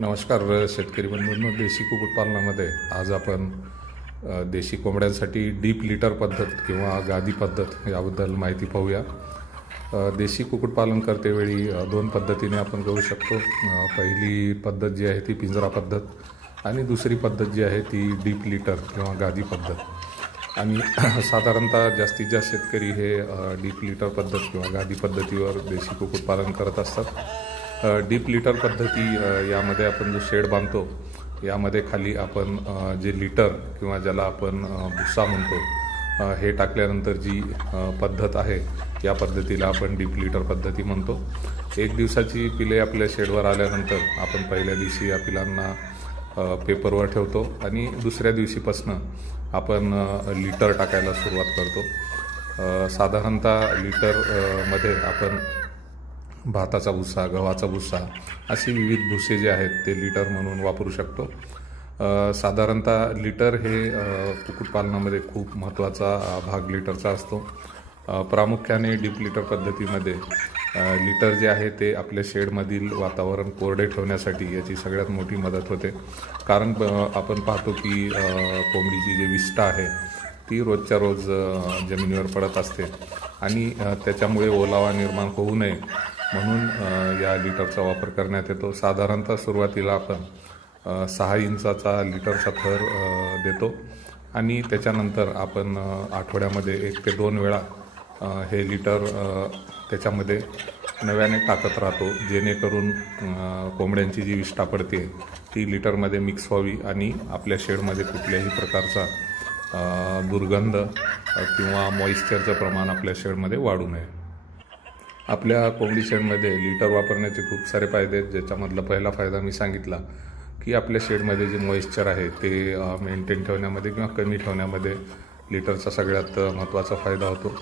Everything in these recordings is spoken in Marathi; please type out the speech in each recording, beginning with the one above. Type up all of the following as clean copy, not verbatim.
नमस्कार शेतकरी बंधूंनो, देशी कुक्कुटपालनामध्ये आज आपण देशी कोंबड्यांसाठी डीप लिटर पद्धत किंवा गादी पद्धत याबद्दल माहिती पाहूया। देशी कुक्कुटपालन करतेवेळी दोन पद्धतीने आपण करू शकतो। पहिली पद्धत जी आहे ती पिंजरा पद्धत आणि दुसरी पद्धत जी आहे ती डीप लिटर किंवा गादी पद्धत। आणि साधारणतः जास्तीत जास्त शेतकरी हे डीप लिटर पद्धत किंवा गादी पद्धतीवर देशी कुक्कुटपालन करत असतात। डीप लिटर पद्धती यामध्ये आपण जो शेड बांधतो यामध्ये खाली आपण जे लिटर किंवा ज्याला आपण भुसा म्हणतो हे टाकल्यानंतर जी पद्धत आहे या पद्धतीला आपण डीप लिटर पद्धती म्हणतो। एक दिवसाची पिले आपल्या शेडवर आल्यानंतर आपण पहिल्या दिवशी या पिलांना पेपरवर ठेवतो आणि दुसऱ्या दिवशीपासून आपण लिटर टाकायला सुरुवात करतो। साधारणतः लिटर मध्ये आपण भाताचा भुसा, गव्हाचा भुसा अशी विविध भुसे जे आहेत ते लिटर म्हणून वापरू शकतो। साधारणतः लिटर हे कुक्कुटपालनामध्ये खूप महत्त्वाचा भाग लिटरचा असतो। प्रामुख्याने डीप लिटर पद्धतीमध्ये लिटर जे आहे ते आपल्या शेडमधील वातावरण कोरडे ठेवण्यासाठी याची सगळ्यात मोठी मदत होते। कारण आपण पाहतो की कोंबडीची जी विष्ठा आहे ती रोजच्या रोज जमिनीवर पडत असते आणि त्याच्यामुळे ओलावा निर्माण होऊ नये म्हणून या लिटरचा वापर करण्यात येतो। साधारणतः सुरुवातीला आपण 6 इंचाचा लिटरचा थर देतो आणि त्याच्यानंतर आपण आठवड्यामध्ये 1 ते 2 वेळा हे लिटर त्याच्यामध्ये नव्याने टाकत राहतो, जेणेकरून कोंबड्यांची जी विष्ठा पडते ती लिटरमध्ये मिक्स व्हावी आणि आपल्या शेडमध्ये कुठल्याही प्रकारचा दुर्गंध किंवा मॉइश्चरचं प्रमाण आपल्या शेडमध्ये वाढू नये। आपल्या कोंबडी शेडमध्ये लिटर वापरण्याचे खूप सारे फायदे आहेत, ज्याच्यामधला पहिला फायदा मी सांगितला की आपल्या शेडमध्ये जे मॉइश्चर आहे ते मेंटेन ठेवण्यामध्ये किंवा कमी ठेवण्यामध्ये लिटरचा सगळ्यात महत्त्वाचा फायदा होतो।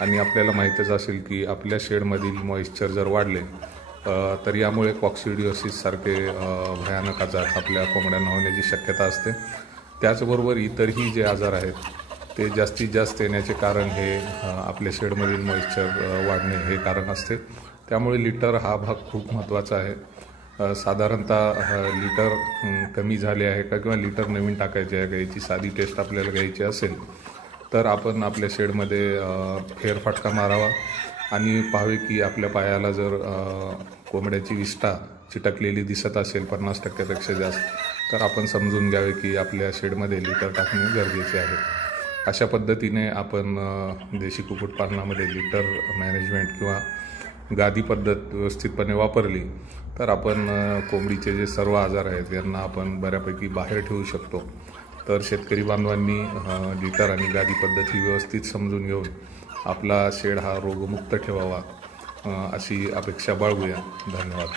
आणि आपल्याला माहीतच असेल की आपल्या शेडमधील मॉइश्चर जर वाढले तर यामुळे कॉक्सिडिओसिस सारखे भयानक आजार आपल्या कोंबड्यांना होण्याची शक्यता असते। त्याचबरोबर इतरही जे आजार आहेत ते जास्तीत जास्त येण्याचे कारण हे आपल्या शेडमधील मॉइश्चर वाढणे हे कारण असते। त्यामुळे लिटर हा भाग खूप महत्त्वाचा आहे। साधारणतः लिटर कमी झाले आहे का किंवा लिटर नवीन टाकायचे आहे का याची साधी टेस्ट आपल्याला घ्यायची असेल तर आपण आपल्या शेडमध्ये फेरफटका मारावा आणि पाहावे की आपल्या पायाला जर कोंबड्याची विष्ठा चिटकलेली दिसत असेल 50% जास्त तर आपण समजून घ्यावे की आपल्या शेडमध्ये लिटर टाकणे गरजेचे आहे। अशा पद्धतीने आपण देशी कुक्कुटपालनामध्ये लिटर मॅनेजमेंट किंवा गादी पद्धत व्यवस्थितपणे वापरली तर आपण कोंबडीचे जे सर्व आजार आहेत यांना आपण बऱ्यापैकी बाहेर ठेवू शकतो। तर शेतकरी बांधवांनी लिटर आणि गादी पद्धत ही व्यवस्थित समजून घेऊन आपला शेड हा रोगमुक्त ठेवावा अशी अपेक्षा बाळगूया। धन्यवाद।